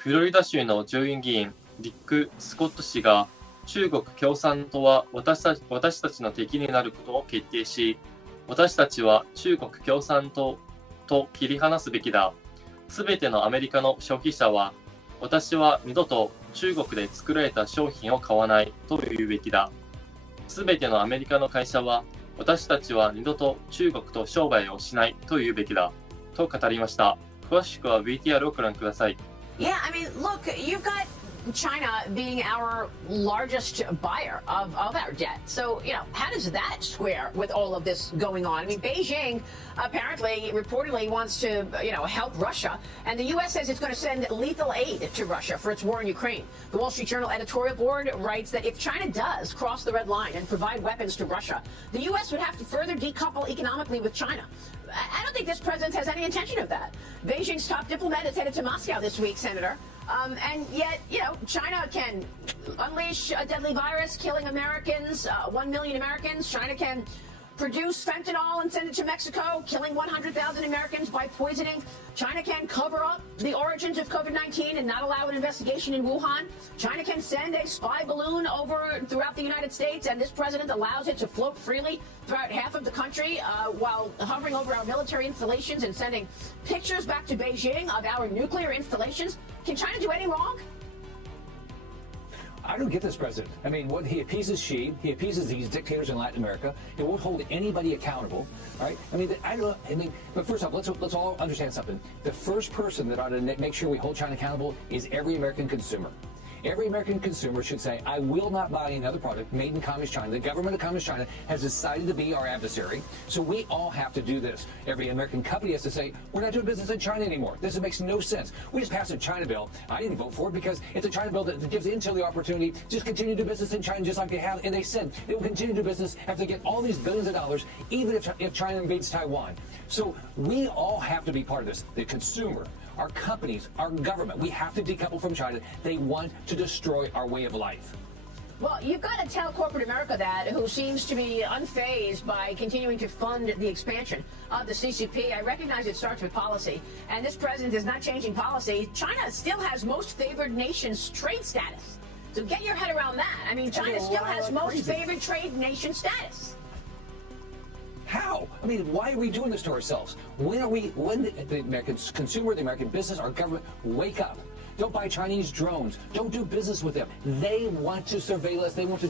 フロリダ州の上院議員リック・スコット氏が中国共産党は私たちの敵になることを決定し、私たちは中国共産党と切り離すべきだ。すべてのアメリカの消費者は、私は二度と中国で作られた商品を買わないと言うべきだ。すべてのアメリカの会社は、私たちは二度と中国と商売をしないと言うべきだ。と語りました。詳しくは VTR をご覧ください。Yeah, I mean, look, you've got China being our largest buyer of our debt. So, how does that square with all of this going on? I mean, Beijing apparently, reportedly wants to, help Russia. And the U.S. says it's going to send lethal aid to Russia for its war in Ukraine. The Wall Street Journal editorial board writes that if China does cross the red line and provide weapons to Russia, the U.S. would have to further decouple economically with China. I don't think this president has any intention of that. Beijing's top diplomat is headed to Moscow this week, Senator. And yet, China can unleash a deadly virus, killing Americans, 1 million Americans. China can produce fentanyl and send it to Mexico, killing 100,000 Americans by poisoning. China can cover up the origins of COVID-19 and not allow an investigation in Wuhan. China can send a spy balloon over throughout the United States, and this president allows it to float freely throughout half of the country while hovering over our military installations and sending pictures back to Beijing of our nuclear installations. Can China do any wrong? I don't get this president. I mean, what he appeases Xi, he appeases these dictators in Latin America. He won't hold anybody accountable. All right? I mean, but first off, let's all understand something. The first person that ought to make sure we hold China accountable is every American consumer. Every American consumer should say, I will not buy another product made in Communist China. The government of Communist China has decided to be our adversary. So we all have to do this. Every American company has to say, we're not doing business in China anymore. This makes no sense. We just passed a China bill. I didn't vote for it because it's a China bill that gives Intel the opportunity to just continue to do business in China just like they have. And they said they will continue to do business after they get all these billions of dollars, even if China invades Taiwan. So we all have to be part of this. The consumer, our companies, our government, we have to decouple from China. They want to destroy our way of life. Well, you've got to tell corporate America that, who seems to be unfazed by continuing to fund the expansion of the CCP. I recognize it starts with policy, and this president is not changing policy. China still has most favored nations trade status. So get your head around that. I mean, China still has most favored trade nation status. How? I mean, why are we doing this to ourselves? When the American consumer, the American business, our government wake up? Don't buy Chinese drones. Don't do business with them. They want to surveil us. They want to...